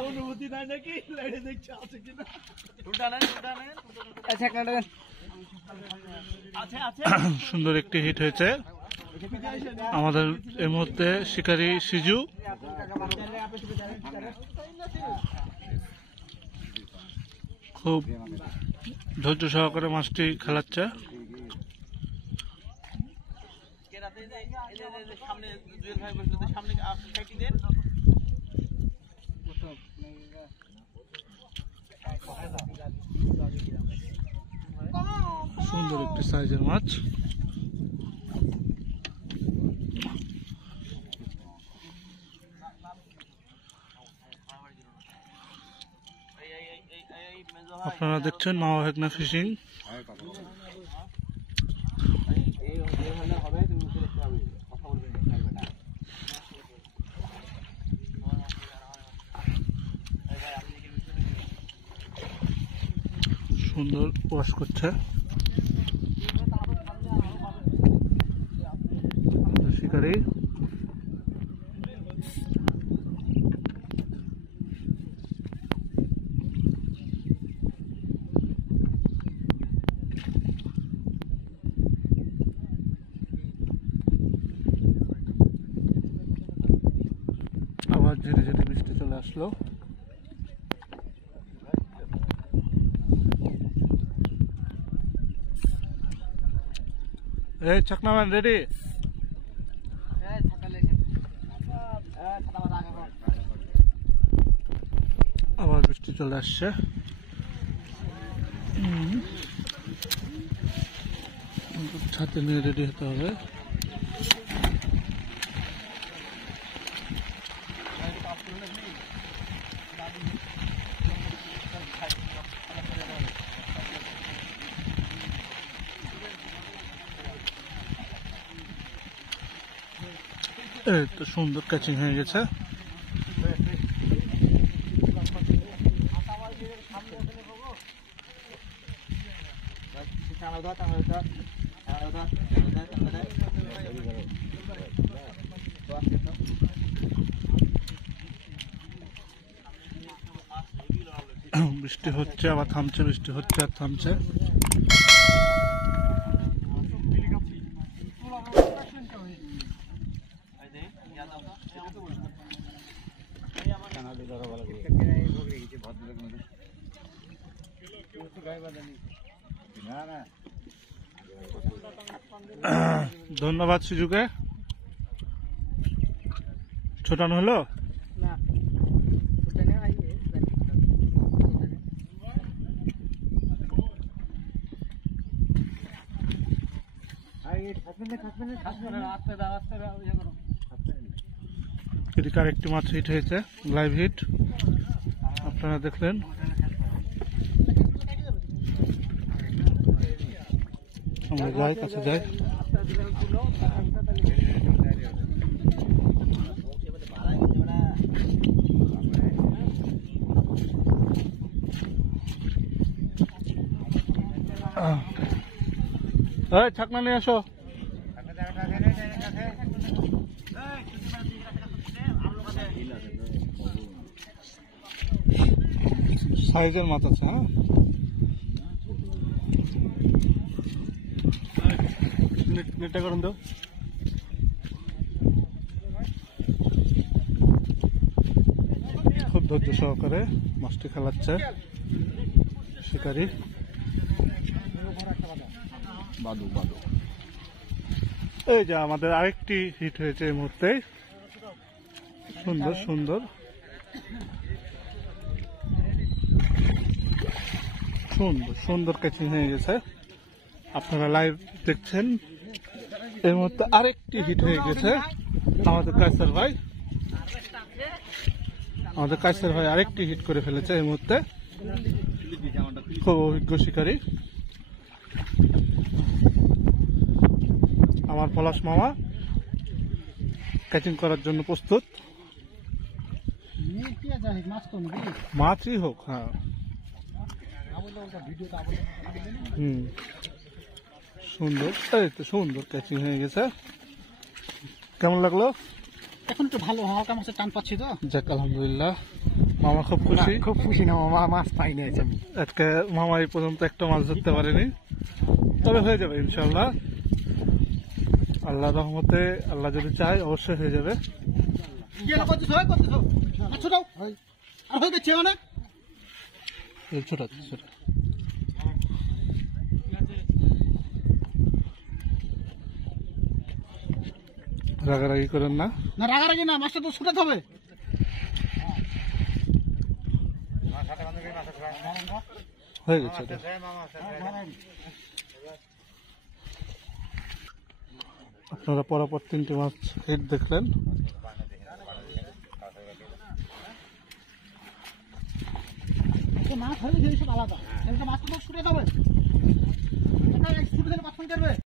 অনুভূতি নাই নাকি লাইনে দেখছে আছে কিনা সুন্দর একটি হিট হয়েছে আমাদের এই মুহূর্তে শিকারী সিজু খুব ধৈর্য সহকারে মাছটি খেলাচ্ছে সুন্দর একটি সাইজের মাছ আপনারা দেখছেন মাওয়া হেকনা ফিশিং সুন্দর ওয়াশ করছে শিকারি আবার ধীরে ধীরে বৃষ্টি চলে আসলো এই চাকনামান রেডি আবার বৃষ্টি চলে আসছে ছাতে নিয়ে রেডি হতে হবে এই তো সুন্দর ক্যাচিং হয়ে গেছে বৃষ্টি হচ্ছে আবার থামছে বৃষ্টি হচ্ছে আর থামছে ধন্যবাদ সিজুকে ছোটানো হলো এদিকে আরেকটি মাছ হিট হয়েছে লাইভ হিট আপনারা দেখলেন আমরা যাই কাছে যাই ছাকনা নিয়ে আসো সাইজের মাছ আছে হ্যাঁ নেটটা করুন তো খুব ধৈর্য সহকারে মাছটি খেলাচ্ছে শিকারি এই যে আমাদের আরেকটি হিট হয়েছে এই মুহূর্তে সুন্দর সুন্দর সুন্দর সুন্দর ক্যাচিং হয়ে গেছে আপনারা লাইভ দেখছেন এর মধ্যে আরেকটি হিট হয়ে গেছে আমাদের কায়সার ভাই আরেকটি হিট করে ফেলেছে এই মুহূর্তে খুব অভিজ্ঞ শিকারী আমার পলাশ মামা ক্যাচিং করার জন্য প্রস্তুত মাছই হোক হ্যাঁ সুন্দর এই তো সুন্দর ক্যাচিং হয়ে গেছে কেমন লাগলো এখন একটু ভালো হালকা মাছের টান পাচ্ছি তো। যাক আলহামদুলিল্লাহ, মামা খুব খুশি। খুব খুশি না মামা, মাছ পাইনি আজ আমি। আজকে মামা এই পর্যন্ত একটা মাছ ধরতে পারেনি, তবে হয়ে যাবে ইনশাল্লাহ। আল্লাহ রহমতে, আল্লাহ যদি চায় অবশ্যই হয়ে যাবে। ছোট ছোট রাগারাগি করেন না। না রাগারাগি না, মাছটা তো ছুটাতে হবে। হয়ে গেছে এটা। আপনারা পরপর 3টি মাছ হিট দেখলেন। মাছ হলে জিনিস আলাদা, মাছটা তো ছুটে যাবে, ছুটে দিলে মাছ করবে।